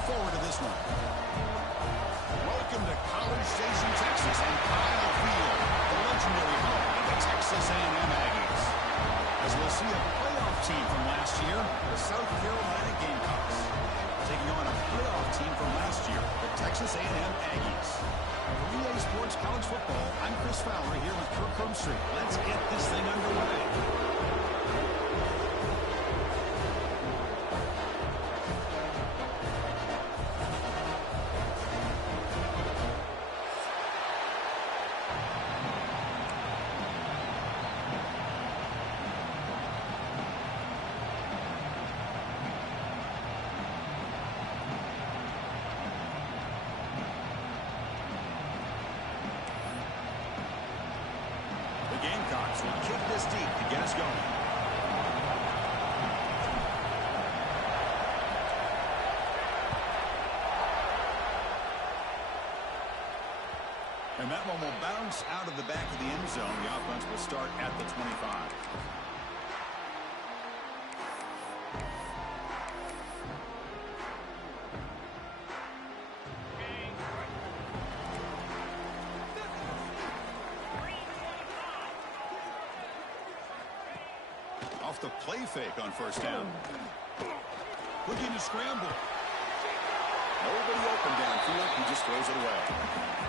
looking forward to this one. Welcome to College Station, Texas, and Kyle Field, the legendary home of the Texas A&M Aggies. As we'll see a playoff team from last year, the South Carolina Gamecocks, taking on a playoff team from last year, the Texas A&M Aggies. For EA Sports College Football, I'm Chris Fowler here with Kirk Herbstreit. Let's get this thing underway. Gamecocks will kick this deep to get us going. And that one will bounce out of the back of the end zone. The offense will start at the 25. Off the play fake on first down. Looking to scramble. Nobody open downfield. He just throws it away.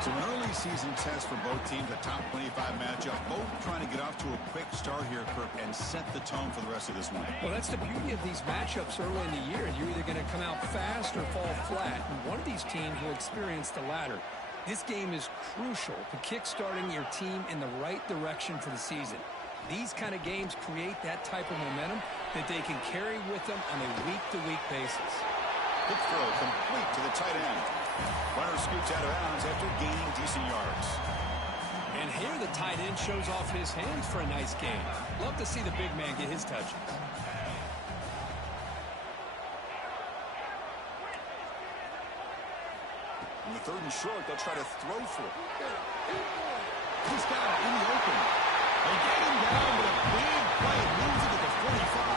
So an early season test for both teams, a top 25 matchup. Both trying to get off to a quick start here, Kirk, and set the tone for the rest of this one. Well, that's the beauty of these matchups early in the year. You're either going to come out fast or fall flat. And one of these teams will experience the latter. This game is crucial to kick-starting your team in the right direction for the season. These kind of games create that type of momentum that they can carry with them on a week-to-week basis. Quick throw complete to the tight end. Runner scoots out of bounds after gaining decent yards. And here the tight end shows off his hands for a nice game. Love to see the big man get his touches. On the 3rd and short, they'll try to throw for it. He's got it in the open. They get him down with a big play. Moves it to the 45.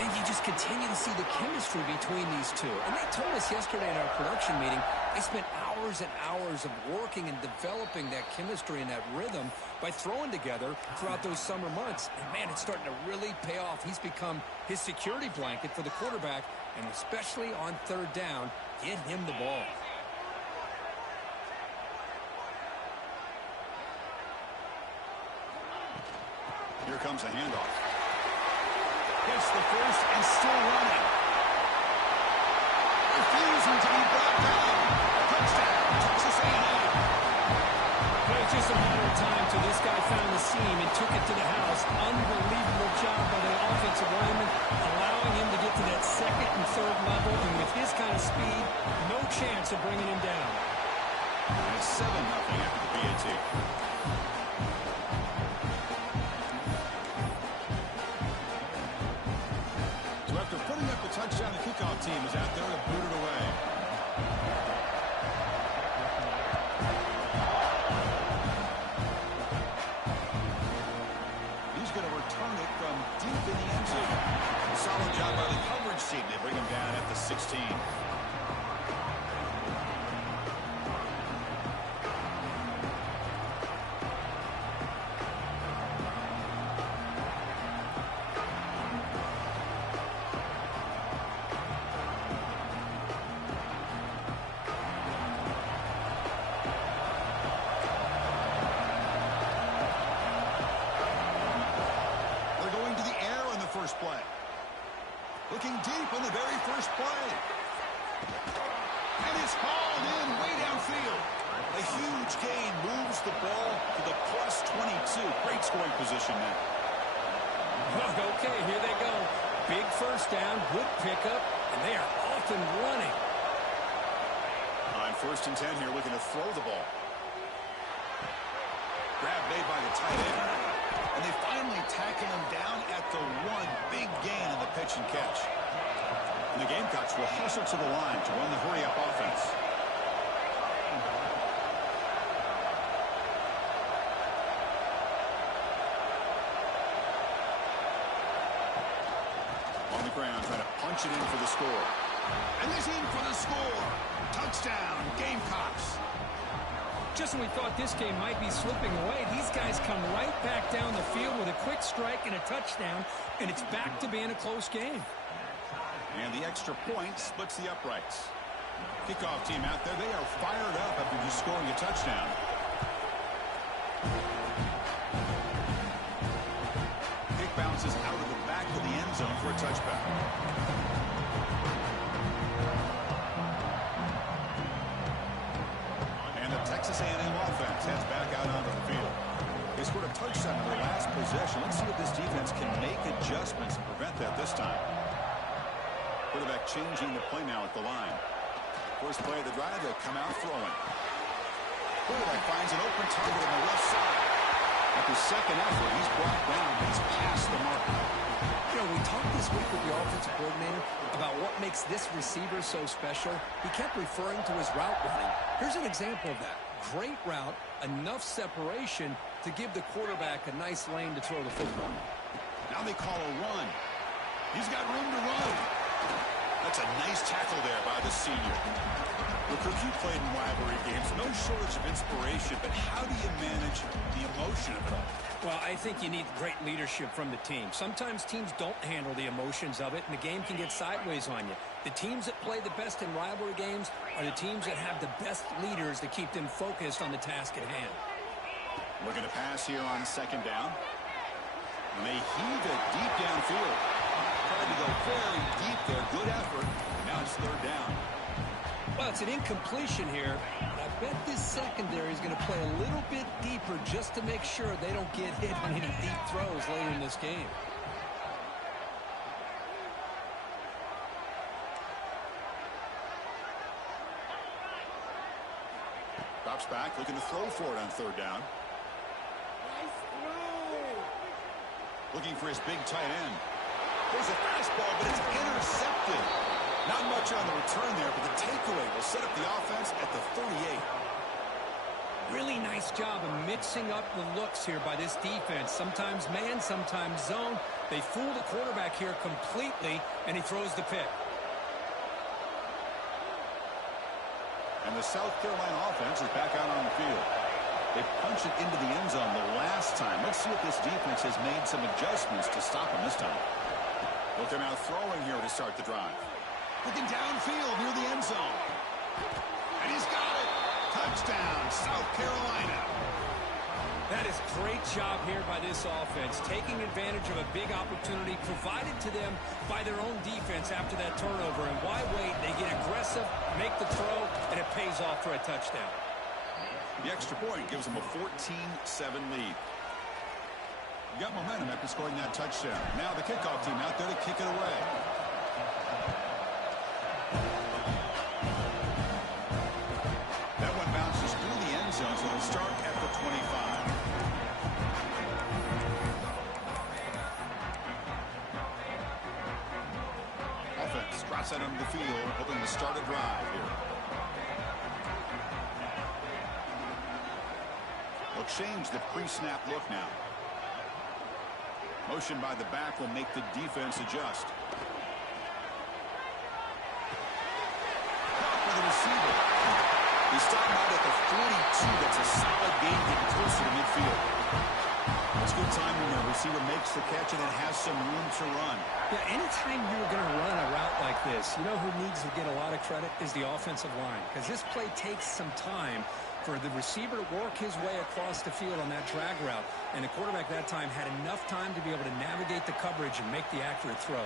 And you just continue to see the chemistry between these two. And they told us yesterday in our production meeting, they spent hours and hours of working and developing that chemistry and that rhythm by throwing together throughout those summer months. And, man, it's starting to really pay off. He's become his security blanket for the quarterback, and especially on 3rd down, get him the ball. Here comes a handoff. Gets the first and still running. Refusing to be brought down. Touchdown, Texas A&M. But it's just a matter of time till this guy found the seam and took it to the house. Unbelievable job by the offensive lineman, allowing him to get to that 2nd and 3rd level. And with his kind of speed, no chance of bringing him down. And it's 7-0 after the PAT. Touchdown, the kickoff team is out there to boot it away. He's going to return it from deep in the end zone. Solid job by the coverage team. They bring him down at the 16. Play. Looking deep on the very first play. And it's hauled in way downfield. A huge gain moves the ball to the plus 22. Great scoring position now. Okay, here they go. Big first down, good pickup, and they are off and running. On 1st and 10 here, looking to throw the ball. Grab made by the tight end. And they finally tackle him down at the 1. Big gain on the pitch and catch. And the Gamecocks will hustle to the line to run the hurry-up offense. On the ground, trying to punch it in for the score. And he's in for the score. Touchdown, Gamecocks. Just when we thought this game might be slipping away, these guys come right back down the field with a quick strike and a touchdown, and it's back to being a close game. And the extra point splits the uprights. Kickoff team out there, they are fired up after just scoring a touchdown. Kick bounces out of the back of the end zone for a touchback. And the Texas A&M offense heads back out onto the field. They scored a touchdown in their last possession. Let's see if this defense can make adjustments and prevent that this time. Quarterback changing the play now at the line. First play of the drive, they'll come out throwing. Quarterback finds an open target on the left side. After second effort, he's brought down. He's past the mark. You know, we talked this week with the offensive coordinator about what makes this receiver so special. He kept referring to his route running. Here's an example of that. Great route, enough separation to give the quarterback a nice lane to throw the football. Now they call a run. He's got room to run. That's a nice tackle there by the senior. Look, you played in rivalry games. No shortage of inspiration, but how do you manage the emotion of it all? Well, I think you need great leadership from the team. Sometimes teams don't handle the emotions of it, and the game can get sideways on you. The teams that play the best in rivalry games are the teams that have the best leaders to keep them focused on the task at hand. Looking to pass here on second down. And they heave it deep downfield. Trying to go very deep there. Good effort. Now it's third down. Well, it's an incompletion here. I bet this secondary is going to play a little bit deeper just to make sure they don't get hit on any deep throws later in this game. Drops back, looking to throw for it on third down. Looking for his big tight end. There's a fastball, but it's intercepted. Not much on the return there, but the takeaway will set up the offense at the 38. Really nice job of mixing up the looks here by this defense. Sometimes man, sometimes zone. They fool the quarterback here completely, and he throws the pick. And the South Carolina offense is back out on the field. They punched it into the end zone the last time. Let's see if this defense has made some adjustments to stop him this time. Looking out throwing here to start the drive. Looking downfield near the end zone. And he's got it. Touchdown, South Carolina. That is great job here by this offense, taking advantage of a big opportunity provided to them by their own defense after that turnover. And why wait? They get aggressive, make the throw, and it pays off for a touchdown. The extra point gives them a 14-7 lead. You got momentum after scoring that touchdown. Now the kickoff team out there to kick it away. That one bounces through the end zone, so it'll start at the 25. Offense drops out onto the field, hoping to start a drive here. They'll change the pre-snap look now. Motion by the back will make the defense adjust. Caught by the receiver. He's stopped out at the 42. That's a solid gain getting closer to midfield. That's good time when the receiver makes the catch and it has some room to run. Yeah, anytime you're going to run a route like this, you know who needs to get a lot of credit is the offensive line, because this play takes some time for the receiver to work his way across the field on that drag route. And the quarterback that time had enough time to be able to navigate the coverage and make the accurate throw.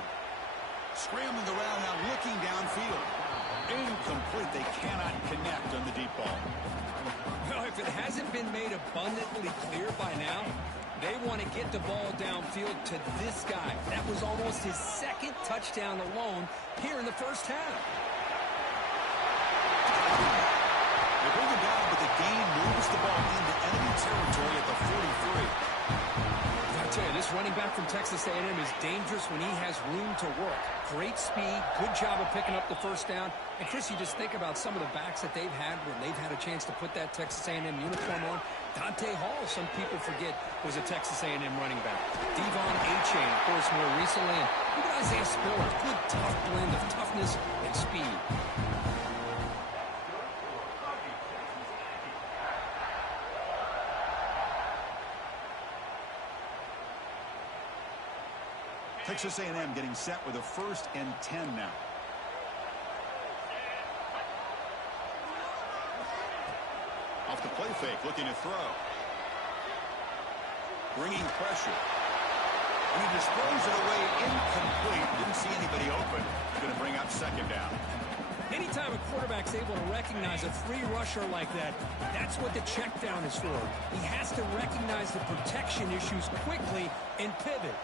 Scrambling around now, looking downfield. Incomplete. They cannot connect on the deep ball. Well, if it hasn't been made abundantly clear by now, they want to get the ball downfield to this guy. That was almost his second touchdown alone here in the first half. They bring him down, but the game moves the ball into enemy territory at the 43. I tell you, this running back from Texas A&M is dangerous when he has room to work. Great speed, good job of picking up the first down. And, Chris, you just think about some of the backs that they've had when they've had a chance to put that Texas A&M uniform on. Dante Hall, some people forget, was a Texas A&M running back. Devon Achane, of course, more recently. And even Isaiah Spiller, good tough blend of toughness and speed. Texas A&M getting set with a 1st and 10 now. Off the play fake, looking to throw. Bringing pressure. And he just throws it away incomplete. Didn't see anybody open. Going to bring up 2nd down. Anytime a quarterback's able to recognize a free rusher like that, that's what the check down is for. He has to recognize the protection issues quickly and pivot.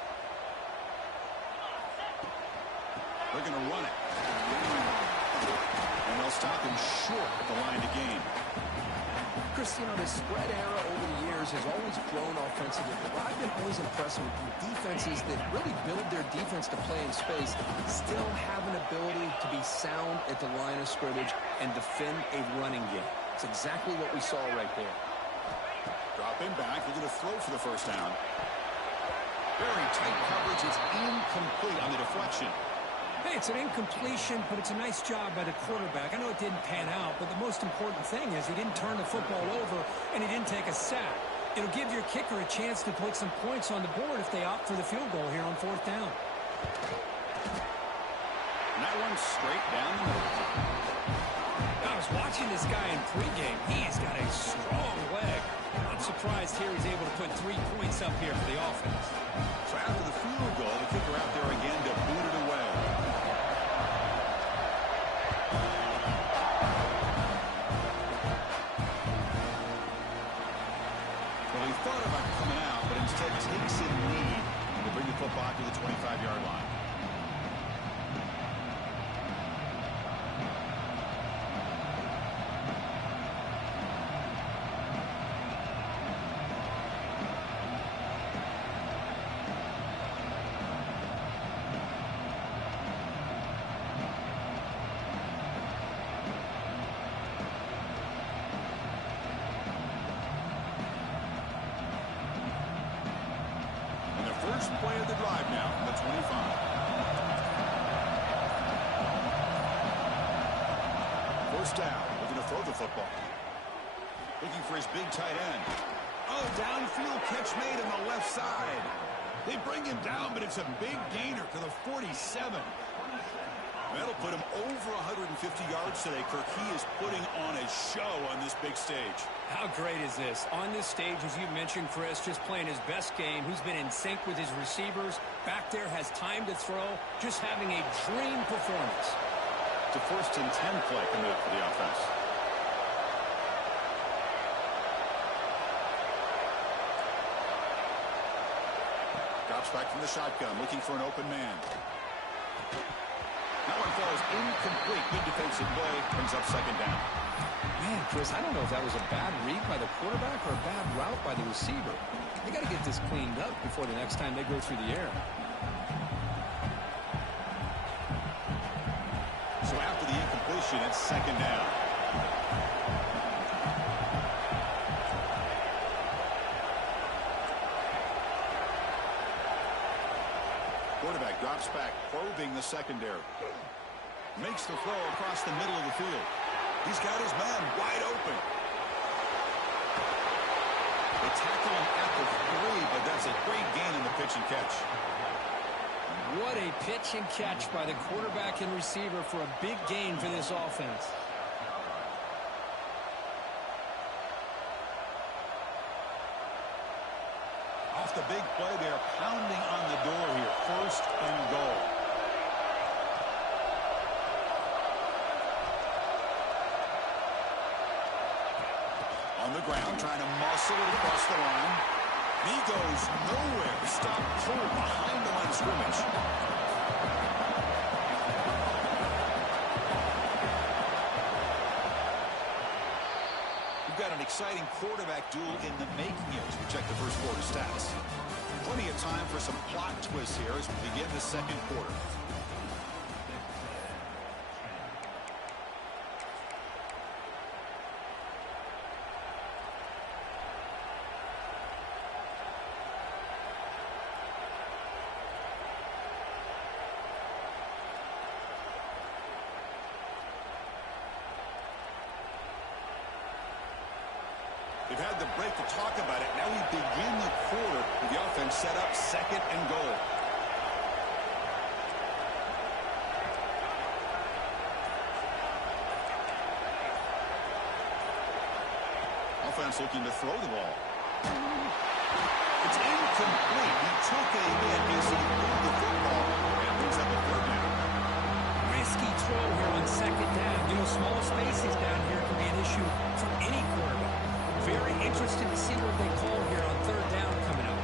They're going to run it. And they'll stop him short at the line to gain. Chris, you know, the spread era over the years has always grown offensively, but I've been always impressed with defenses that really build their defense to play in space, still have an ability to be sound at the line of scrimmage and defend a running game. It's exactly what we saw right there. Dropping back, looking to throw for the 1st down. Very tight coverage. It's incomplete on the deflection. Hey, it's an incompletion, but it's a nice job by the quarterback. I know it didn't pan out, but the most important thing is he didn't turn the football over and he didn't take a sack. It'll give your kicker a chance to put some points on the board if they opt for the field goal here on 4th down. And that one's straight down the middle. I was watching this guy in pregame. He's got a strong leg. I'm surprised here he's able to put 3 points up here for the offense. So after the field goal, the kicker out there again to boot it away. Well, he thought about coming out, but instead takes in lead to bring the football to the 25-yard line. First play of the drive now from the 25. First down, looking to throw the football. Looking for his big tight end. Oh, downfield catch made on the left side. They bring him down, but it's a big gainer to the 47. That'll put him over 150 yards today, Kirk. He is putting on a show on this big stage. How great is this? On this stage, as you mentioned, Chris, just playing his best game. He's been in sync with his receivers. Back there, has time to throw. Just having a dream performance. It's a 1st and 10 play coming up for the offense. Drops back from the shotgun, looking for an open man. That one falls incomplete. Good defensive play. Brings up 2nd down. Man, Chris, I don't know if that was a bad read by the quarterback or a bad route by the receiver. They got to get this cleaned up before the next time they go through the air. So after the incompletion, it's 2nd down. Quarterback drops back, probing the secondary. Makes the throw across the middle of the field. He's got his man wide open. They tackle him at the 3, but that's a great gain in the pitch and catch. What a pitch and catch by the quarterback and receiver for a big gain for this offense. Off the big play, they're pounding on the door here. 1st and goal. On the ground, trying to muscle it across the line. He goes nowhere. Stop cold behind the line of scrimmage. We've got an exciting quarterback duel in the making here as we check the first quarter stats. Plenty of time for some plot twists here as we begin the 2nd quarter. had the break to talk about it. Now we begin the quarter with the offense set up 2nd and goal. Offense looking to throw the ball. It's incomplete. He took a hit as he moved the football and brings up a 3rd down. Risky throw here on 2nd down. You know, small spaces down here can be an issue for any quarterback. Very interested to see what they call here on 3rd down coming up.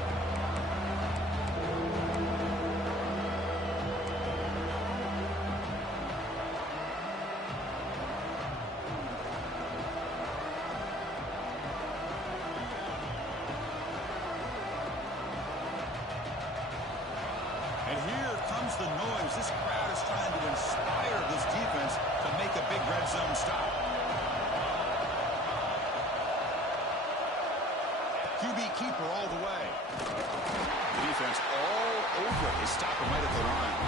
And here comes the noise. This crowd is trying to inspire this defense to make a big red zone stop. QB keeper all the way. The defense all over it. They stop him right at the line.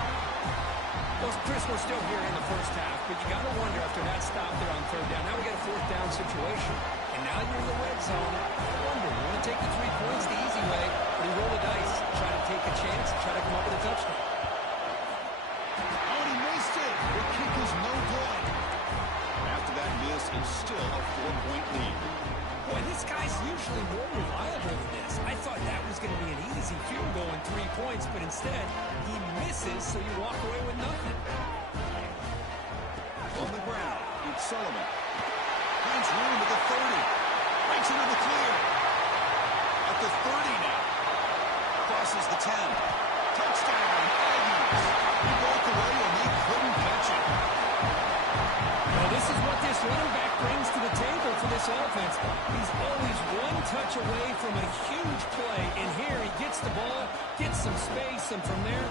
Well, Chris, we're still here in the first half, but you got to wonder after that stop there on 3rd down. Now we got a 4th down situation, and now you're in the red zone. I wonder, you want to take the 3 points the easy way, or you roll the dice, try to take a chance, and try to come up with a touchdown. Oh, and he missed it. The kick is no good. After that miss, it's still a 4-point lead. Boy, this guy's usually more reliable than this. I thought that was going to be an easy field goal in 3 points, but instead, he misses, so you walk away with nothing. On the ground, it's Sullivan. Finds room at the 30. Breaks into the clear. At the 30 now. Crosses the 10. Touchdown, Aggies. He broke away and they couldn't catch it. Well, this is what this running back brings to the table for this offense. He's always one touch away from a huge play, and here he gets the ball, gets some space, and from there,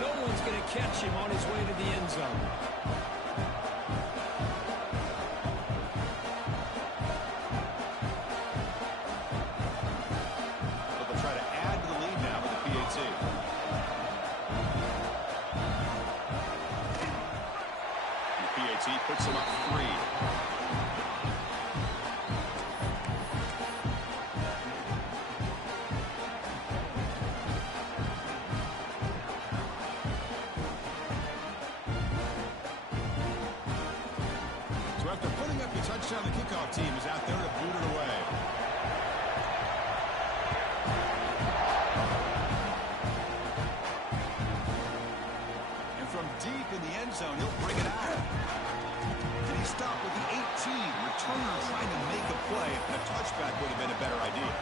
no one's going to catch him on his way to the end zone. But they'll try to add to the lead now with the PAT. The PAT puts him up 3. So after putting up the touchdown, the kickoff team is out there to boot it away. And from deep in the end zone, he'll bring it out. And he stopped with the 18. Returner trying to make a play, and a touchback would have been a better idea.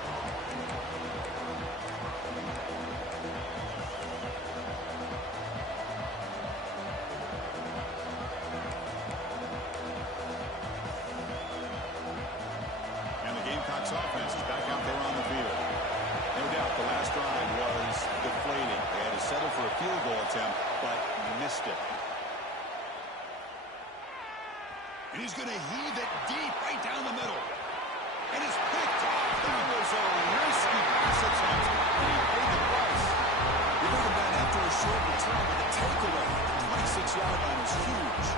And the Gamecocks offense is back out there on the field. No doubt the last drive was deflating. They had to settle for a field goal attempt, but missed it. And he's going to heave it deep right down the middle. And it's picked off. That was a risky pass attempt, and he paid the price. He would have been after a short return, but the takeaway at the 26-yard line is huge.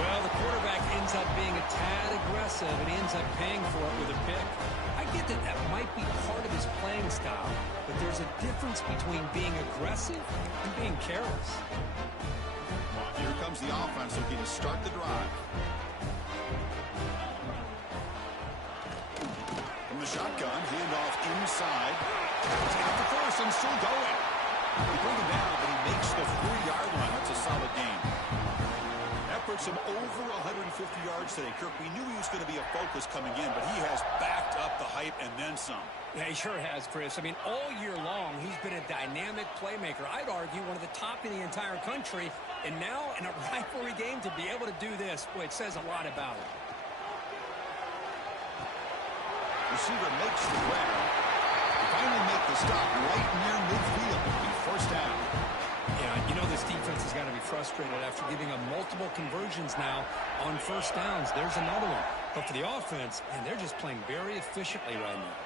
Well, the quarterback ends up being a tad aggressive, and he ends up paying for it with a pick. I get that that might be part of his playing style, but there's a difference between being aggressive and being careless. Here comes the offense looking to start the drive. From the shotgun, handoff inside. Take it to first and still going. He bring him down, but he makes the 3-yard line. That's a solid gain. That puts him over 150 yards today. Kirk, we knew he was going to be a focus coming in, but he has backed up the hype and then some. Yeah, he sure has, Chris. I mean, all year long, he's been a dynamic playmaker. I'd argue one of the top in the entire country. And now, in a rivalry game, to be able to do this, boy, it says a lot about him. Receiver makes the grab. They finally make the stop right near midfield. It'll be first down. Yeah, you know this defense has got to be frustrated after giving up multiple conversions now on first downs. There's another one. But for the offense, and they're just playing very efficiently right now.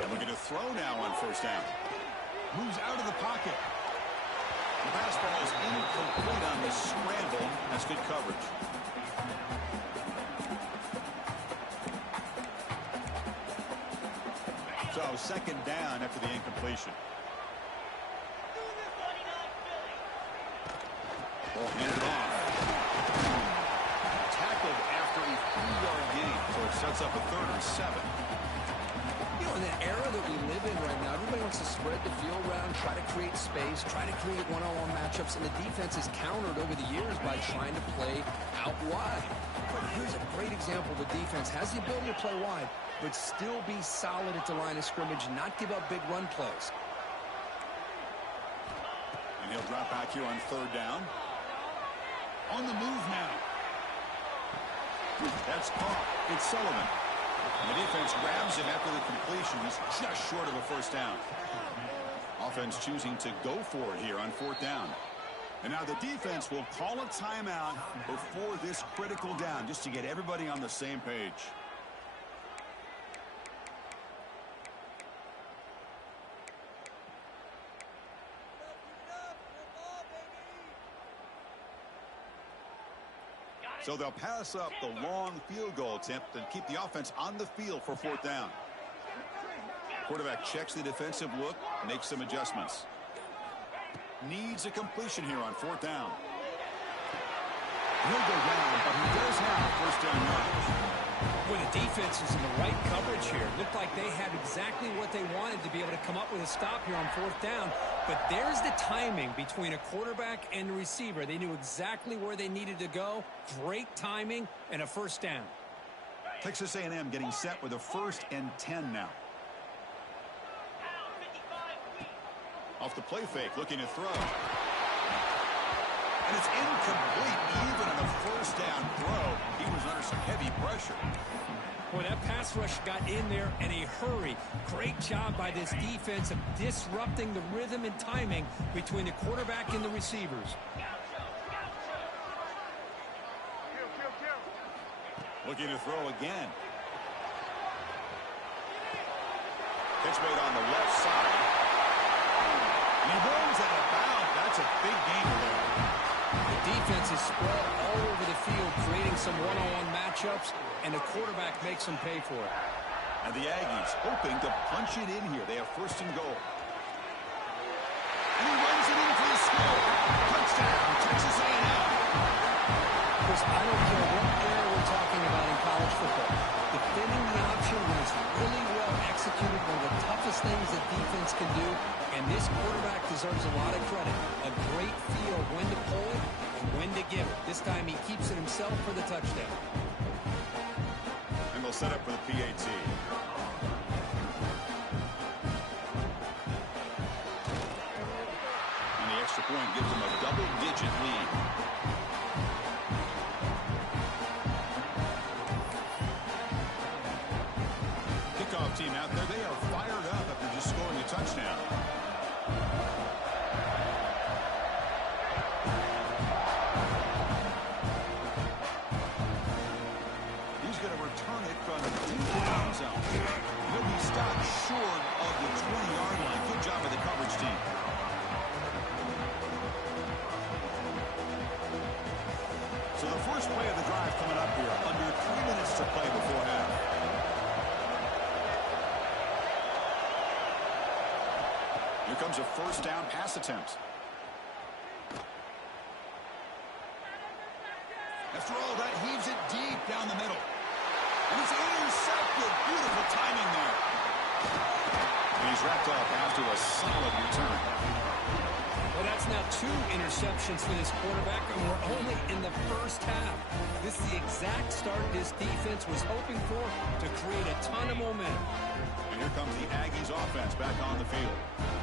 And we're going to throw now on first down. Moves out of the pocket. The pass ball is incomplete on the scramble. That's good coverage. So second down after the incompletion. Ball handed off. Tackled after a 3-yard gain. So it sets up a 3rd and 7. You know, in the era that we live in right now, everybody wants to spread the field around, try to create space, try to create one-on-one matchups, and the defense has countered over the years by trying to play out wide. But here's a great example of a defense has the ability to play wide, but still be solid at the line of scrimmage and not give up big run plays. And he'll drop back here on 3rd down. On the move now. That's caught. It's Sullivan. And the defense grabs him after the completion. He's just short of a 1st down. Offense choosing to go for it here on 4th down. And now the defense will call a timeout before this critical down, just to get everybody on the same page. So they'll pass up the long field goal attempt and keep the offense on the field for 4th down. Quarterback checks the defensive look, makes some adjustments. Needs a completion here on 4th down. He'll go down, but he does have 1st down yardage. When the defense is in the right coverage here, looked like they had exactly what they wanted to be able to come up with a stop here on 4th down. But there's the timing between a quarterback and the receiver. They knew exactly where they needed to go. Great timing and a 1st down. Texas A&M getting set with a 1st and 10 now. Off the play fake, looking to throw. And it's incomplete. Even on a 1st down throw, he was under some heavy pressure. Boy, that pass rush got in there in a hurry. Great job by this defense of disrupting the rhythm and timing between the quarterback and the receivers. Looking to throw again. Pitch made on the left side. And he rolls out of bounds. That's a big gain there. The defense is spread all over the field, creating some one-on-one matchups, and the quarterback makes them pay for it. And the Aggies hoping to punch it in here. They have 1st and goal. And he runs it in for the score. Touchdown, Texas A&M. Chris, I don't care what era we're talking about in college football. Defending the option when it's really well executed, one of the toughest things that defense can do, and this quarterback deserves a lot of credit. A great feel of when to pull it and when to give it. This time he keeps it himself for the touchdown. And they'll set up for the PAT. And the extra point gives them a double-digit lead. Kickoff team out there, they are fired up after just scoring a touchdown. He's going to return it from deep in the end zone. He'll be stopped short of the 20-yard line. Good job by the coverage team. So the first play of the drive coming up here. Under 3 minutes to play before half. Here comes a 1st down pass attempt. After all that, heaves it deep down the middle. And it's intercepted. Beautiful timing there. And he's wrapped up after a solid return. Well, that's now 2 interceptions for this quarterback, and we're only in the 1st half. This is the exact start this defense was hoping for to create a ton of momentum. And here comes the Aggies offense back on the field.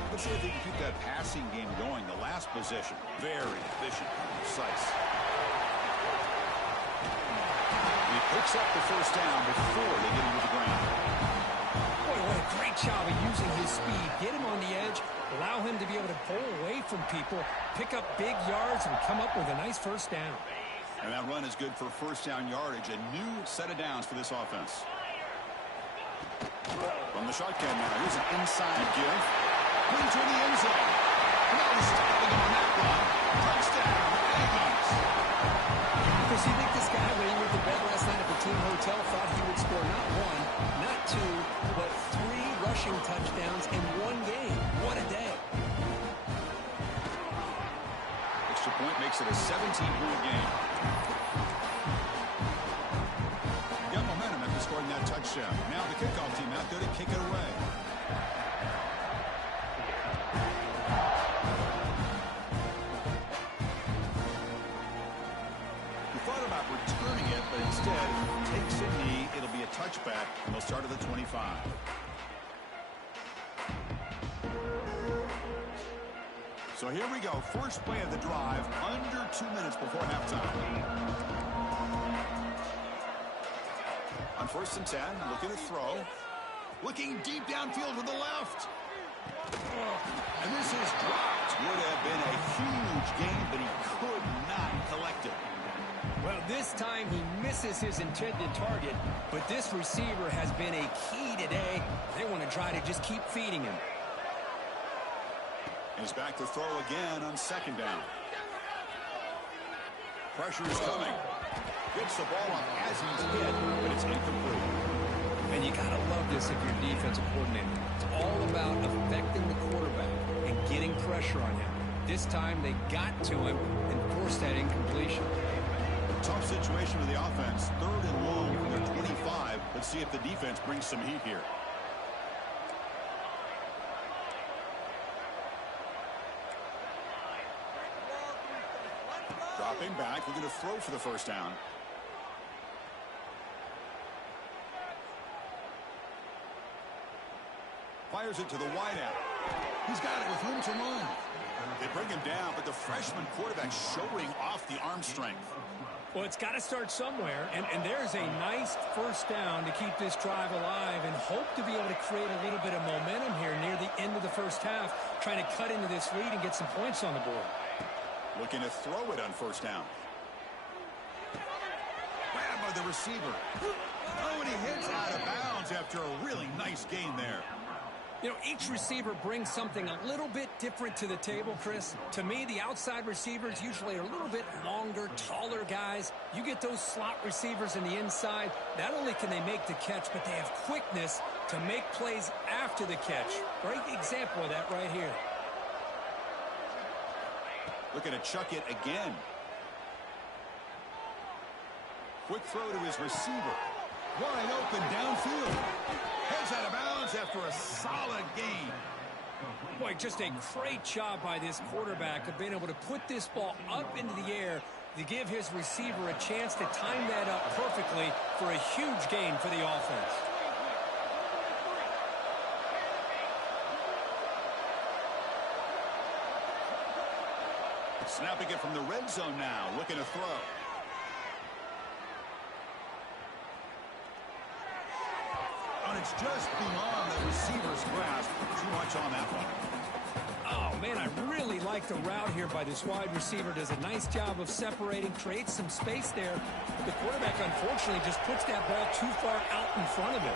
Let's see if they can keep that passing game going. The last possession, very efficient and precise. He picks up the 1st down before they get him to the ground. Boy, what a great job of using his speed. Get him on the edge, allow him to be able to pull away from people, pick up big yards, and come up with a nice 1st down. And that run is good for 1st down yardage. A new set of downs for this offense. From the shotgun now, here's an inside give. Into the end zone. Now he's stopping him on that run. Touchdown, Aggies. Chris, you think this guy, when he went to bed last night at the team hotel, thought he would score not 1, not 2, but 3 rushing point makes it a 17-point game. Got momentum after scoring that touchdown. Now the kickoff team out there to kick it away. He thought about returning it, but instead takes a knee. It'll be a touchback, and they'll start at the 25. So here we go. First play of the drive, under 2 minutes before halftime. On 1st and 10, looking to throw. Looking deep downfield to the left. And this is dropped. Would have been a huge gain, but he could not collect it. Well, this time he misses his intended target, but this receiver has been a key today. They want to try to just keep feeding him. He's back to throw again on 2nd down. Pressure is coming. Gets the ball up as he's hit, but it's incomplete. And you got to love this if you're defensive coordinator. It's all about affecting the quarterback and getting pressure on him. This time they got to him and forced that incompletion. Tough situation for the offense. 3rd and long from their 25. Let's see if the defense brings some heat here. Dropping back, looking to throw for the 1st down. Fires it to the wideout. He's got it with room to run. They bring him down, but the freshman quarterback showing off the arm strength. Well, it's got to start somewhere, and there's a nice 1st down to keep this drive alive and hope to be able to create a little bit of momentum here near the end of the 1st half, trying to cut into this lead and get some points on the board. Looking to throw it on 1st down. Grabbed by the receiver. Oh, and he hits out of bounds after a really nice gain there. You know, each receiver brings something a little bit different to the table, Chris. To me, the outside receivers usually are a little bit longer, taller guys. You get those slot receivers in the inside, not only can they make the catch, but they have quickness to make plays after the catch. Great example of that right here. Looking to chuck it again. Quick throw to his receiver. Wide open downfield. Heads out of bounds after a solid gain. Boy, just a great job by this quarterback of being able to put this ball up into the air to give his receiver a chance to time that up perfectly for a huge gain for the offense. Snapping it from the red zone now, looking to throw. And it's just beyond the receiver's grasp. Too much on that one. Oh, man, I really like the route here by this wide receiver. Does a nice job of separating, creates some space there. The quarterback, unfortunately, just puts that ball too far out in front of him.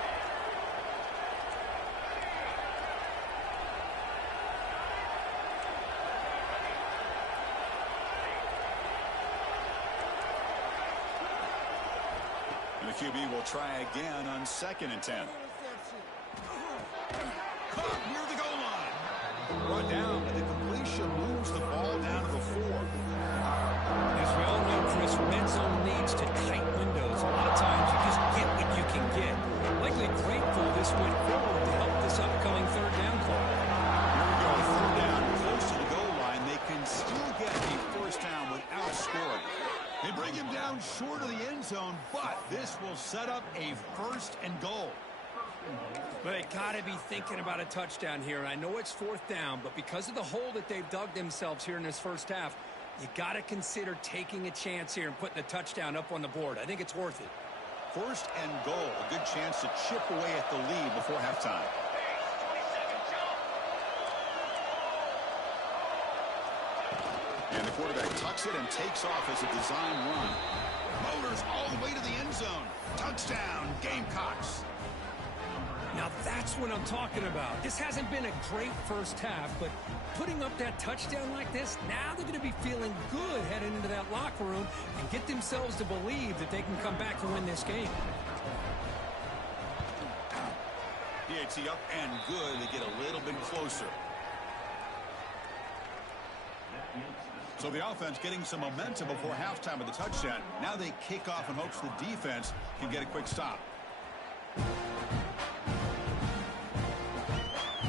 And the QB will try again on 2nd and 10. Caught near the goal line. Brought down, but the completion moves the ball down to the 4. As we all know, Chris, red zone needs to tight windows. A lot of times you just get what you can get. Likely grateful this went forward to help this upcoming 3rd down call. Here we go, 3rd down, close to the goal line. They can still get a 1st down without scoring. They bring him down short of the end zone, but this will set up a 1st and goal. But they got to be thinking about a touchdown here. I know it's 4th down, but because of the hole that they've dug themselves here in this 1st half, you got to consider taking a chance here and putting a touchdown up on the board. I think it's worth it. 1st and goal, a good chance to chip away at the lead before halftime. And the quarterback tucks it and takes off as a design run. Motors all the way to the end zone. Touchdown, Gamecocks. Now that's what I'm talking about. This hasn't been a great 1st half, but putting up that touchdown like this, now they're going to be feeling good heading into that locker room and get themselves to believe that they can come back and win this game. PAT up and good. They get a little bit closer. So the offense getting some momentum before halftime with the touchdown. Now they kick off in hopes the defense can get a quick stop. And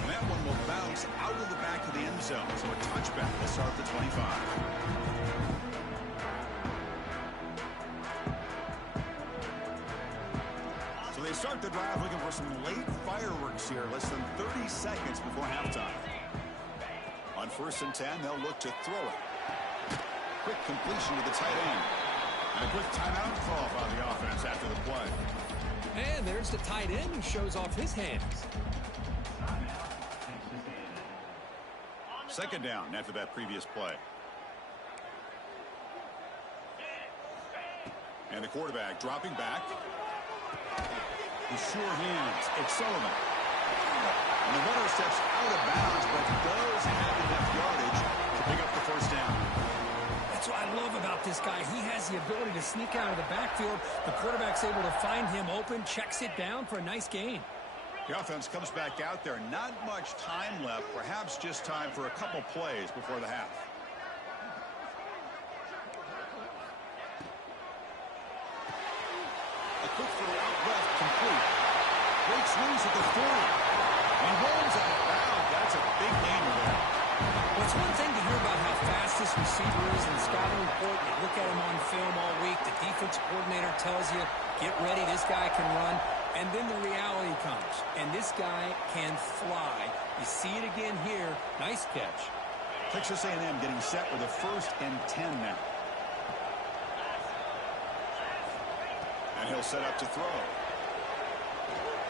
that one will bounce out of the back of the end zone. So a touchback will start the 25. So they start the drive looking for some late fireworks here. Less than 30 seconds before halftime. On 1st and 10, they'll look to throw it. Quick completion to the tight end. And a quick timeout call by the offense after the play. And there's the tight end who shows off his hands. 2nd down after that previous play. And the quarterback dropping back. With sure hands, it's Sullivan. And the runner steps out of bounds, but does have enough yardage to pick up the 1st down. That's what I love about this guy. He has the ability to sneak out of the backfield. The quarterback's able to find him open, checks it down for a nice gain. The offense comes back out there. Not much time left. Perhaps just time for a couple plays before the half. A quick throw out left, complete. Breaks loose at the 40. And rolls out of bounds. That's a big gainer there. Well, it's one thing to hear about how fast this receiver is in the scouting report. You look at him on film all week. The defensive coordinator tells you, get ready, this guy can run. And then the reality comes. And this guy can fly. You see it again here. Nice catch. Texas A&M getting set with a 1st and 10 now. And he'll set up to throw.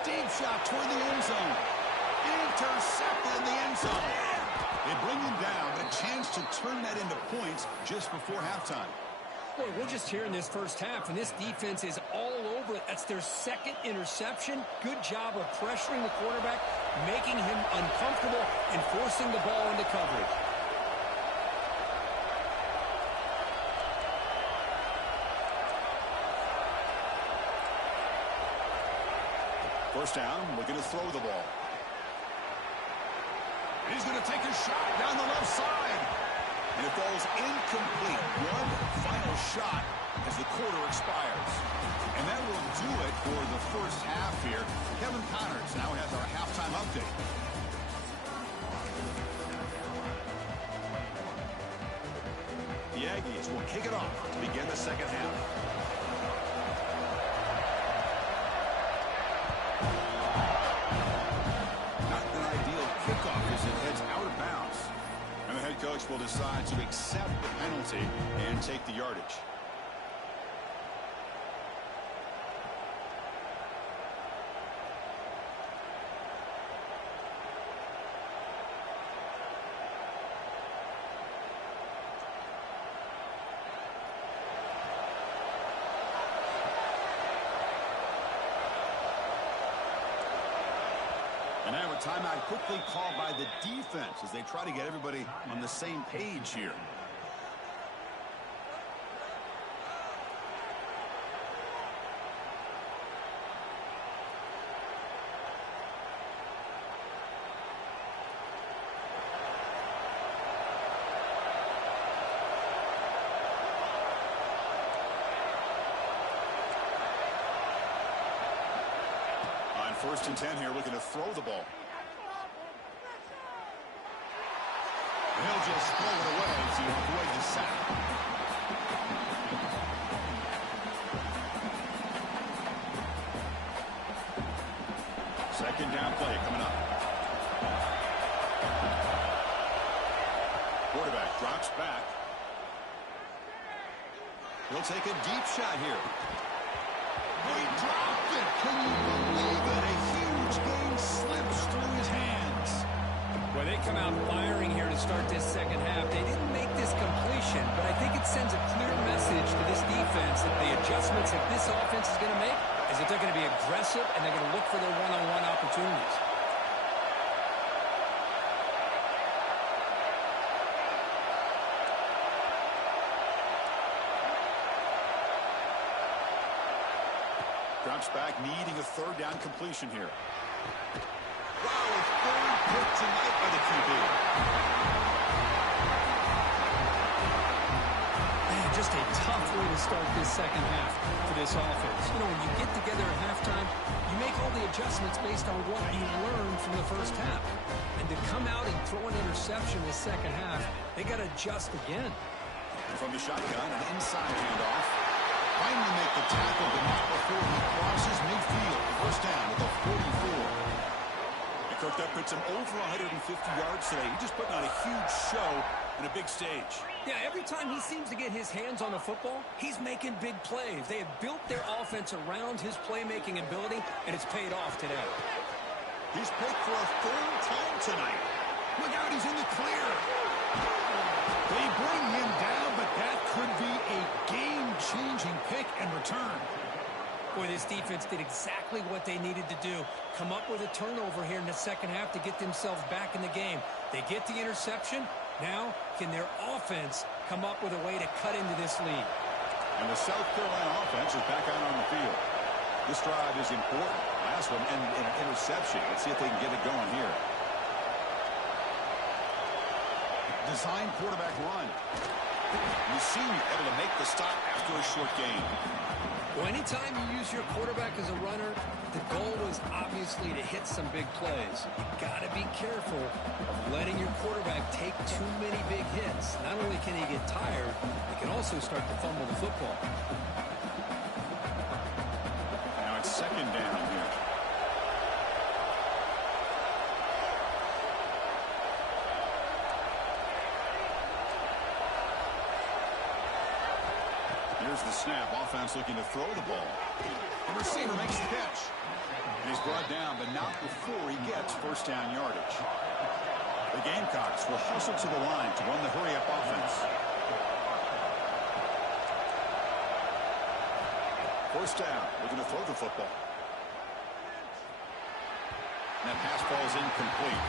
Deep shot toward the end zone. Intercepted in the end zone. They bring him down, but a chance to turn that into points just before halftime. Boy, we're just here in this first half, and this defense is all over it. That's their 2nd interception. Good job of pressuring the quarterback, making him uncomfortable, and forcing the ball into coverage. First down, looking to throw the ball. He's going to take a shot down the left side. And it falls incomplete. One final shot as the quarter expires. And that will do it for the first half here. Kevin Connors now has our halftime update. The Aggies will kick it off to begin the second half. Coach will decide to accept the penalty and take the yardage. And now a timeout quickly called by the defense as they try to get everybody on the same page here. On 1st and 10 here, looking to throw the ball. He'll just throw it away to avoid the sack. Second down play coming up. Quarterback drops back. He'll take a deep shot here. He dropped it. Can you believe it? A huge gain slips through his hands. Well, they come out firing here to start this second half. They didn't make this completion, but I think it sends a clear message to this defense that the adjustments that this offense is going to make is that they're going to be aggressive and they're going to look for their one-on-one opportunities. Drops back, needing a third down completion here. Wow, a third pick tonight by the QB. just a tough way to start this second half for this offense. You know, when you get together at halftime, you make all the adjustments based on what you learned from the first half. And to come out and throw an interception in the second half, they got to adjust again. From the shotgun, an inside handoff. Finally make the tackle, but not before he crosses midfield. First down at the 44. Kirk, that puts him over 150 yards today. He just putting on a huge show in a big stage. Yeah, every time he seems to get his hands on the football, he's making big plays. They have built their offense around his playmaking ability, and it's paid off today. He's picked for a third time tonight. Look out, he's in the clear. They bring him down, but that could be a game-changing pick and return. Boy, this defense did exactly what they needed to do. Come up with a turnover here in the second half to get themselves back in the game. They get the interception. Now, can their offense come up with a way to cut into this lead? And the South Carolina offense is back out on the field. This drive is important. Last one ended in an interception. Let's see if they can get it going here. Design quarterback run. The senior able to make the stop after a short gain. Well, anytime you use your quarterback as a runner, the goal was obviously to hit some big plays. You got to be careful of letting your quarterback take too many big hits. Not only can he get tired, he can also start to fumble the football. Now it's second down here. Here's the snap. Offense looking to throw the ball. The receiver makes the catch. And he's brought down, but not before he gets first down yardage. The Gamecocks will hustle to the line to run the hurry-up offense. First down, looking to throw the football. And that pass ball is incomplete.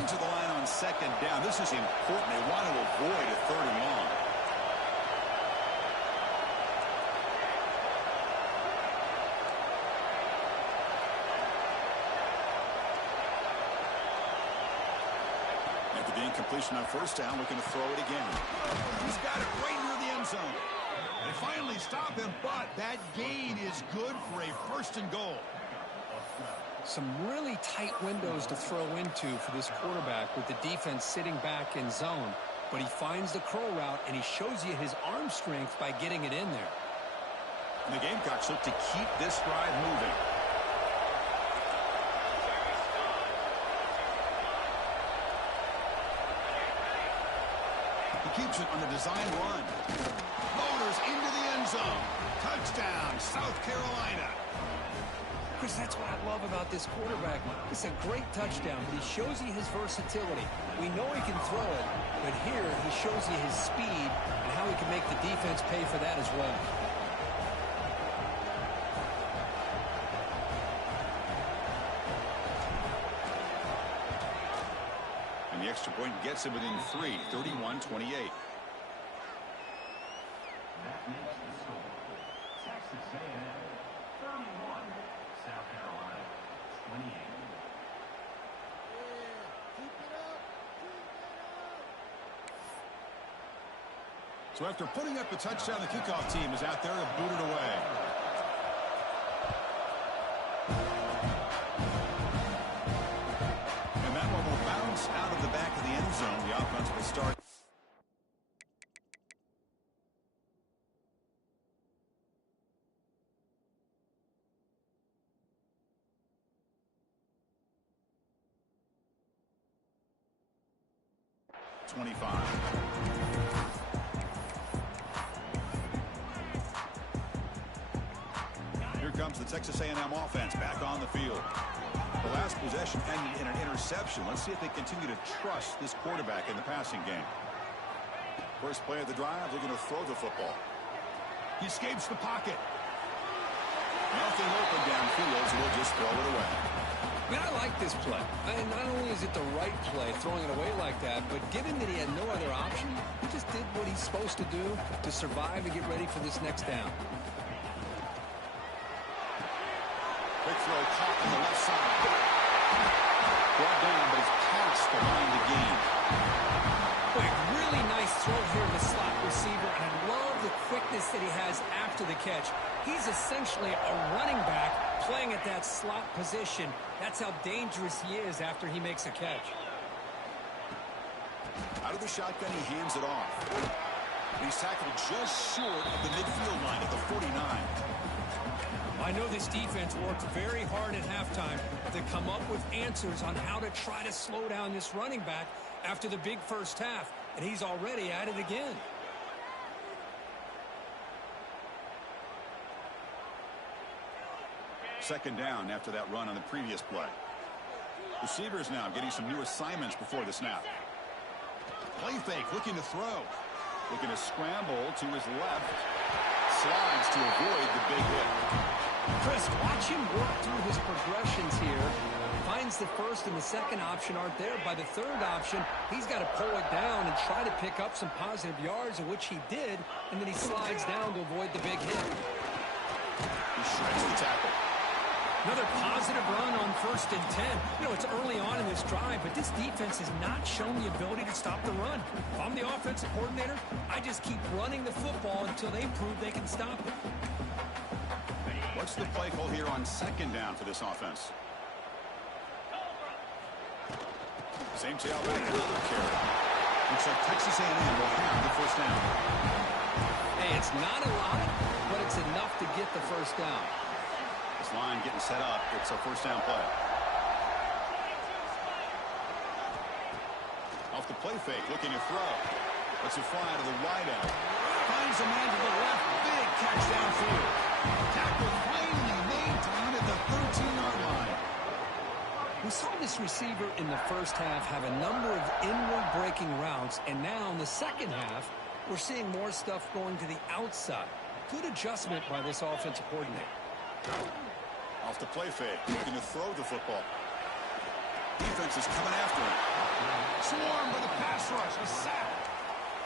To the line on second down. This is important. They want to avoid a third and long. After the incompletion on first down, looking to throw it again. He's got it right near the end zone. They finally stop him, but that gain is good for a first and goal. Some really tight windows to throw into for this quarterback with the defense sitting back in zone. But he finds the curl route, and he shows you his arm strength by getting it in there. And the Gamecocks look to keep this drive moving. He keeps it on the design run. Motors into the end zone. Touchdown, South Carolina. Chris, that's what I love about this quarterback. It's a great touchdown, but he shows you his versatility. We know he can throw it, but here he shows you his speed and how he can make the defense pay for that as well. And the extra point gets him within 3, 31-28. That makes the score. Texas A&M 31. South Carolina, 28. So after putting up the touchdown, the kickoff team is out there to boot it away. And that one will bounce out of the back of the end zone. The offense will start. Here comes the Texas A&M offense back on the field. The last possession ended in an interception. Let's see if they continue to trust this quarterback in the passing game. First play of the drive, looking to throw the football. He escapes the pocket. Nothing open downfield, so he'll just throw it away. I mean, I like this play. Not only is it the right play, throwing it away like that, but given that he had no other option, he just did what he's supposed to do to survive and get ready for this next down. Quick throw caught on the left side. Brought down, but it's past the line to gain. Boy, really nice throw here to the slot receiver, and I love the quickness that he has after the catch. He's essentially a running back playing at that slot position. That's how dangerous he is after he makes a catch. Out of the shotgun, he hands it off. He's tackled just short of the midfield line at the 49. I know this defense worked very hard at halftime to come up with answers on how to try to slow down this running back after the big first half, and he's already at it again. Second down after that run on the previous play. Receivers now getting some new assignments before the snap. Play fake, looking to throw. Looking to scramble to his left. Slides to avoid the big hit. Chris, watch him work through his progressions here. Finds the first and the second option aren't there. By the third option, he's got to pull it down and try to pick up some positive yards, of which he did, and then he slides down to avoid the big hit. He shreds the tackle. Another positive run on 1st and 10. You know, it's early on in this drive, but this defense has not shown the ability to stop the run. If I'm the offensive coordinator, I just keep running the football until they prove they can stop it. What's the play call here on second down for this offense? Same tailback carry. Looks like Texas A&M will have the first down. Hey, it's not a lot, but it's enough to get the first down. This line getting set up. It's a first down play. Off the play fake, looking to throw. Lets it fly to the wide end. Finds a man to the left. Big catch downfield. Tackle finally made down at the 13-yard line. We saw this receiver in the first half have a number of inward breaking routes, and now in the second half, we're seeing more stuff going to the outside. Good adjustment by this offensive coordinator. Off the play fake, looking to throw the football. Defense is coming after him. Swarmed by the pass rush. A sack.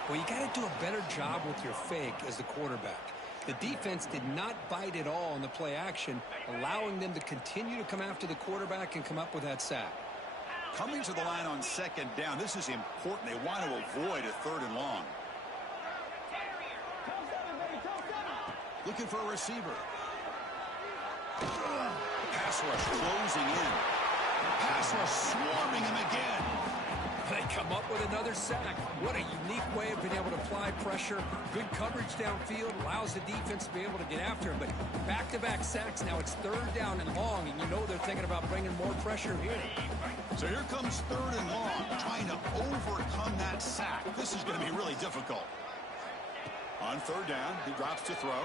Well, you got to do a better job with your fake as the quarterback. The defense did not bite at all in the play action, allowing them to continue to come after the quarterback and come up with that sack. Coming to the line on second down, this is important. They want to avoid a third and long. Looking for a receiver. Pass rush closing in. Pass rush swarming him again. They come up with another sack. What a unique way of being able to apply pressure. Good coverage downfield, allows the defense to be able to get after him. But back-to-back sacks, now it's third down and long, and you know they're thinking about bringing more pressure here. So here comes third and long, trying to overcome that sack. This is going to be really difficult. On third down, he drops to throw.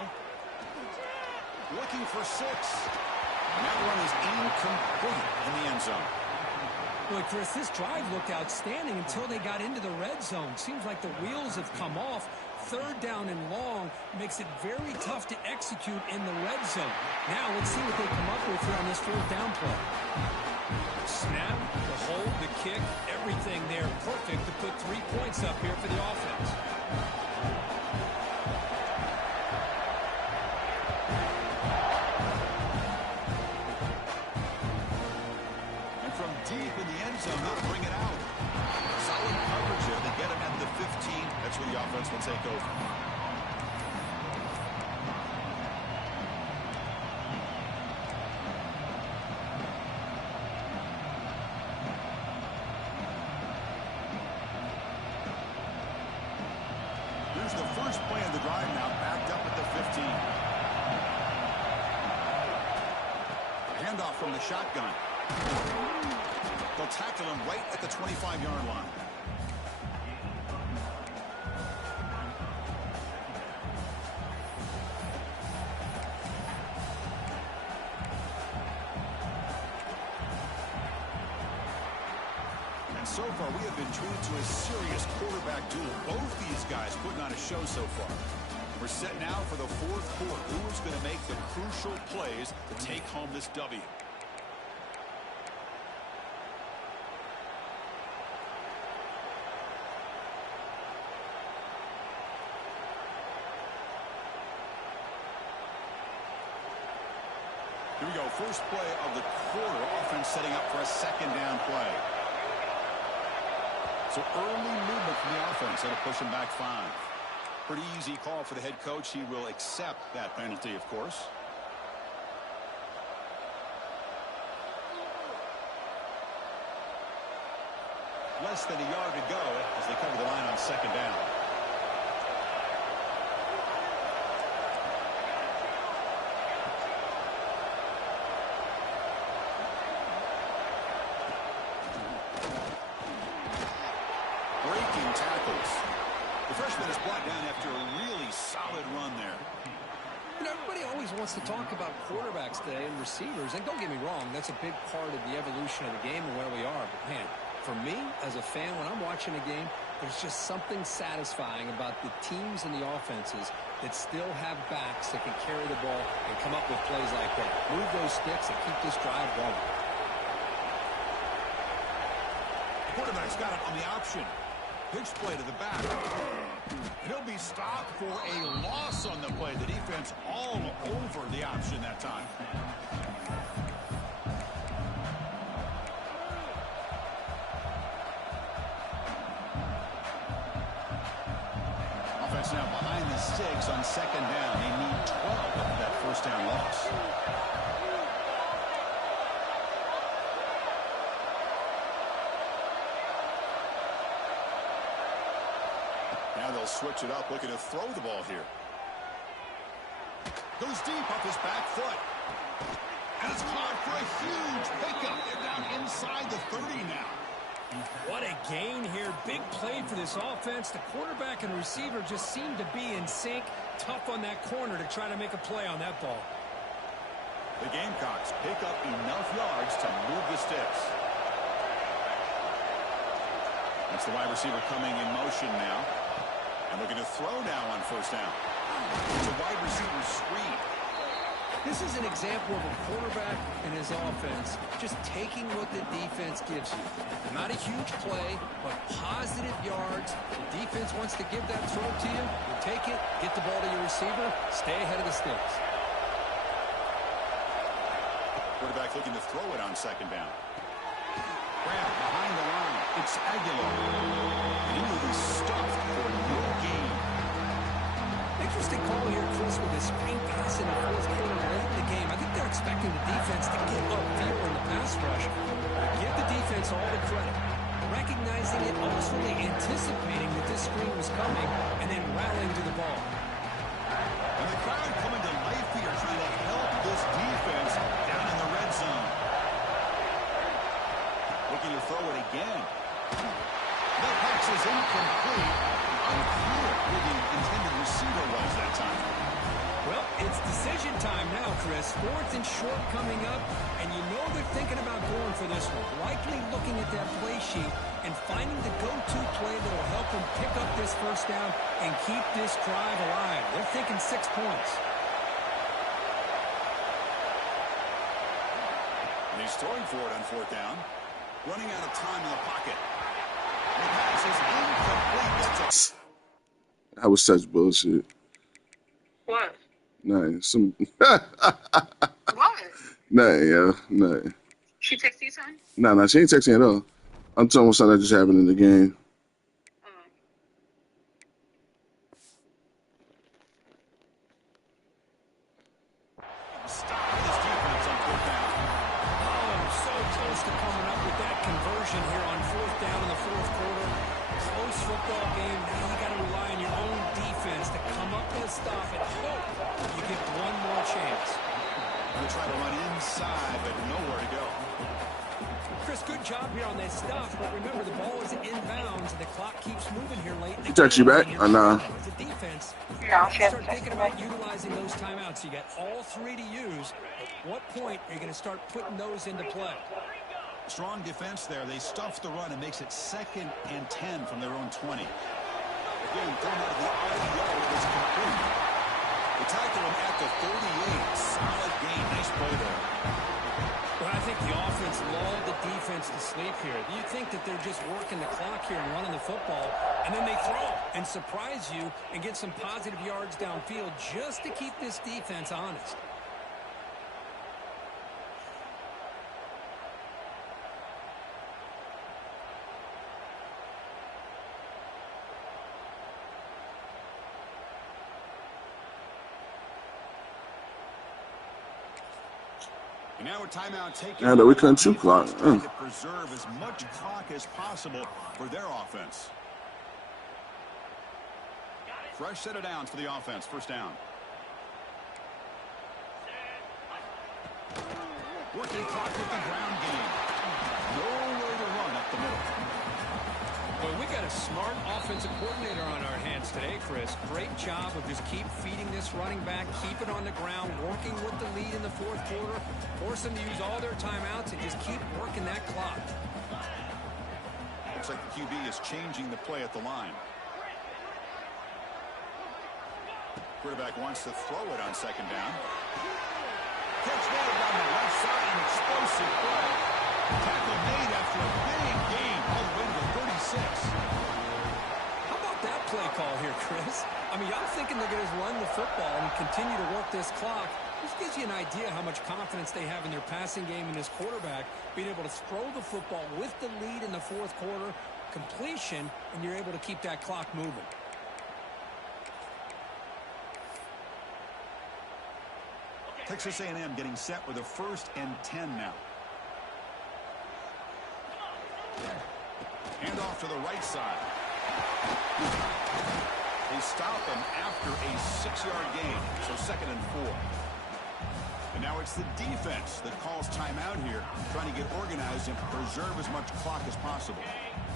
Looking for 6. And that one is incomplete in the end zone. Boy, Chris, this drive looked outstanding until they got into the red zone. Seems like the wheels have come off. Third down and long makes it very tough to execute in the red zone. Now let's see what they come up with here on this fourth down play. Snap, the hold, the kick, everything there perfect to put 3 points up here for the offense. Deep in the end zone, they'll bring it out. Solid coverage there. They get him at the 15. That's where the offense will take over. Here's the first play of the drive now, backed up at the 15. Handoff from the shotgun. They'll tackle him right at the 25-yard line. And so far, we have been treated to a serious quarterback duel. Both these guys putting on a show so far. We're set now for the fourth quarter. Who is going to make the crucial plays to take home this W? Here we go. First play of the quarter. Offense setting up for a second down play. So early movement from the offense. That'll push him back 5. Pretty easy call for the head coach. He will accept that penalty, of course. Less than a yard to go as they cover the line on second down. Breaking tackles. The freshman is brought down after a really solid run there. You know, everybody always wants to talk about quarterbacks today and receivers, and don't get me wrong, that's a big part of the evolution of the game and where we are. But, man, for me, as a fan, when I'm watching a game, there's just something satisfying about the teams and the offenses that still have backs that can carry the ball and come up with plays like that. Move those sticks and keep this drive going. The quarterback's got it on the option. Pitch play to the back. He'll be stopped for a loss on the play. The defense all over the option that time. Offense now behind the 6 on second down. They need 12 of that first down loss. Now they'll switch it up, looking to throw the ball here. Goes deep off his back foot. And it's caught for a huge pickup. They're down inside the 30 now. What a gain here. Big play for this offense. The quarterback and receiver just seem to be in sync. Tough on that corner to try to make a play on that ball. The Gamecocks pick up enough yards to move the sticks. That's the wide receiver coming in motion now. And looking to throw now on first down. It's a wide receiver screen. This is an example of a quarterback and his offense just taking what the defense gives you. Not a huge play, but positive yards. The defense wants to give that throw to you. You take it, get the ball to your receiver, stay ahead of the sticks. Quarterback looking to throw it on second down. Grab behind the line. It's Aguilar. And he will be stuffed for no gain. Interesting call here, Chris, with this screen pass in the fourth quarter late in the game. I think they're expecting the defense to get upfield in the pass rush. Give the defense all the credit. Recognizing it, ultimately anticipating that this screen was coming, and then rallying to the ball. And the crowd coming to life here, trying to help this defense down in the red zone. Looking to throw it again. That pass is incomplete. Unclear who the intended receiver was that time. Well, it's decision time now, Chris. 4th and short coming up, and you know they're thinking about going for this one. Likely looking at that play sheet and finding the go-to play that will help them pick up this first down and keep this drive alive. They're thinking 6 points. And he's throwing for it on 4th down. Running out of time in the pocket. The pass is incomplete. That was such bullshit. What? Nothing. Some What? nothing, yo. Nothing. She texted you something? Nah, she ain't texting at all. I'm telling you something that just happened in the game. Stop this defense on 4th down. Oh, so close to coming up with that conversion here on 4th down in the fourth quarter. Close football game. Now you got to rely on your own defense to come up with a stop and hope you get one more chance. They'll try to run inside, but nowhere to go. Chris, good job here on that stop, but remember the ball is inbounds and the clock keeps moving here late in the He text you game. back or nah? As a defense, No, she start hasn't thinking texted about me. utilizing those timeouts. You got all 3 to use. At what point are you going to start putting those into play? Strong defense there. They stuff the run and makes it 2nd and 10 from their own 20. Again, thrown out of the RPO. It's complete. They tackle him at the 38. Solid gain. Nice play there. Well, I think the offense lulled the defense to sleep here. You think that they're just working the clock here and running the football, and then they throw and surprise you and get some positive yards downfield just to keep this defense honest. And now a timeout taken. Yeah, but we couldn't shoot clock. Trying to preserve as much clock as possible for their offense. Fresh set of downs for the offense. First down. Working clock with the ground game. Nowhere to run up the middle. Well, we got a smart offensive coordinator on our hands today, Chris. Great job of just keep feeding this running back, keep it on the ground, working with the lead in the fourth quarter, force them to use all their timeouts, and just keep working that clock. Looks like the QB is changing the play at the line. Quarterback wants to throw it on second down. Catch made on the left side, an explosive play. Tackle made after a big gain all the way to the 36. How about that play call here, Chris? I mean, I'm thinking they're going to run the football and continue to work this clock. This gives you an idea how much confidence they have in their passing game and this quarterback being able to throw the football with the lead in the fourth quarter, completion, and you're able to keep that clock moving. Texas A&M getting set with a 1st and 10 now. Hand off to the right side. They stop him after a 6-yard gain, so 2nd and 4. And now it's the defense that calls timeout here, trying to get organized and preserve as much clock as possible.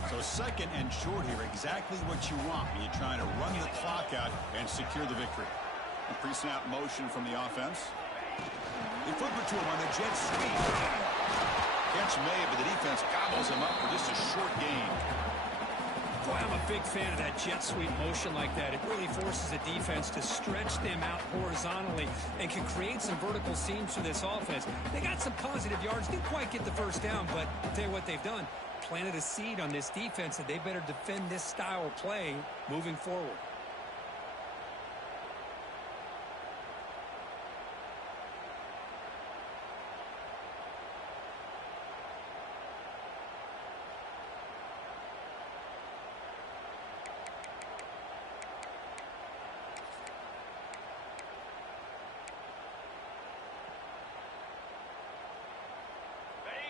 So 2nd and short here, exactly what you want when you're trying to run the clock out and secure the victory. A pre-snap motion from the offense. They flip it to him on the jet sweep. Catch made, but the defense gobbles him up for just a short gain. Boy, I'm a big fan of that jet sweep motion like that. It really forces the defense to stretch them out horizontally and can create some vertical seams for this offense. They got some positive yards, didn't quite get the first down, but I'll tell you what they've done. Planted a seed on this defense that they better defend this style of play moving forward.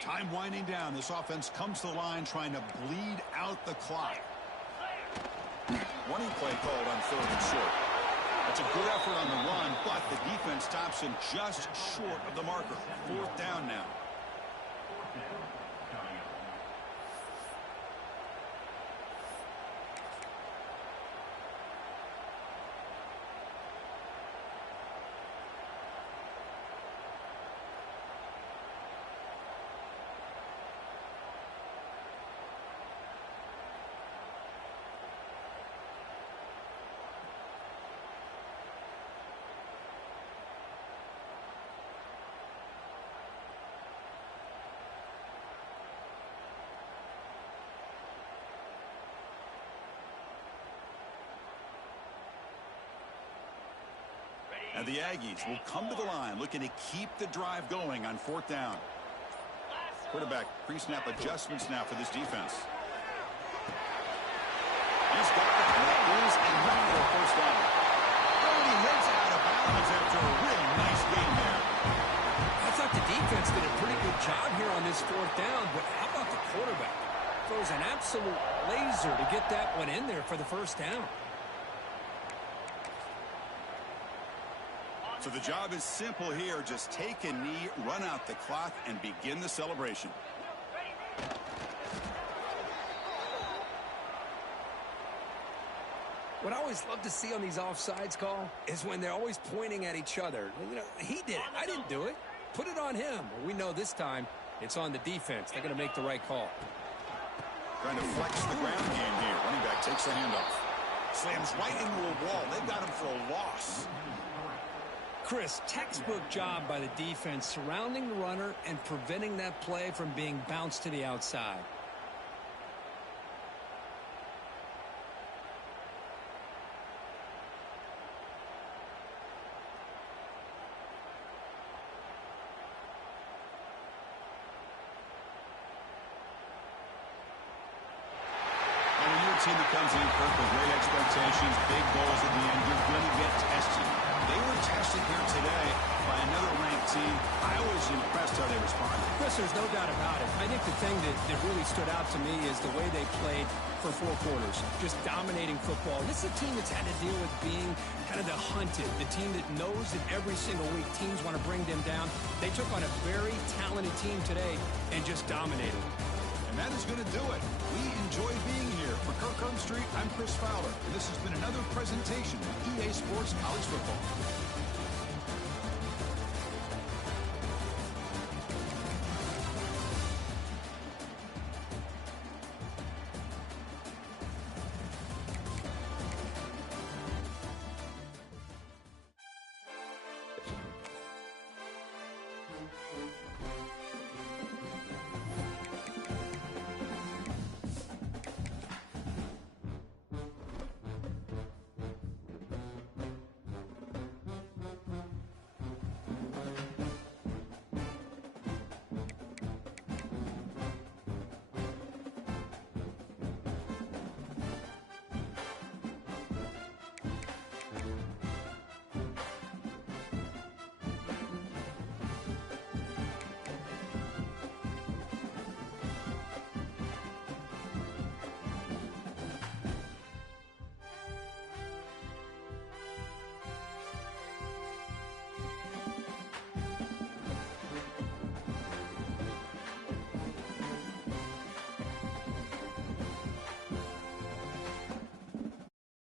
Time winding down. This offense comes to the line trying to bleed out the clock. Running play called on 3rd and short. That's a good effort on the run, but the defense stops him just short of the marker. 4th down now. And the Aggies will come to the line looking to keep the drive going on 4th down. Quarterback pre-snap adjustments now for this defense. He's got it, and that is enough for a 1st down. Oh, and he heads out of bounds after a really nice game there. I thought the defense did a pretty good job here on this 4th down, but how about the quarterback? Throws an absolute laser to get that one in there for the 1st down. So the job is simple here. Just take a knee, run out the clock, and begin the celebration. What I always love to see on these offsides call is when they're always pointing at each other. You know, he did it. I didn't do it. Put it on him. Well, we know this time it's on the defense. They're going to make the right call. Trying to flex the ground game here. Running back takes the handoff. Slams right into a wall. They've got him for a loss. Chris, textbook job by the defense surrounding the runner and preventing that play from being bounced to the outside. Team that comes in with great expectations, big goals at the end, you're going to get tested. They were tested here today by another ranked team. I was impressed how they responded. Chris, there's no doubt about it. I think the thing that really stood out to me is the way they played for 4 quarters, just dominating football. This is a team that's had to deal with being kind of the hunted, the team that knows that every single week teams want to bring them down. They took on a very talented team today and just dominated. And that is going to do it. We enjoy being here. For Kirk Street, I'm Chris Fowler, and this has been another presentation of EA Sports College Football.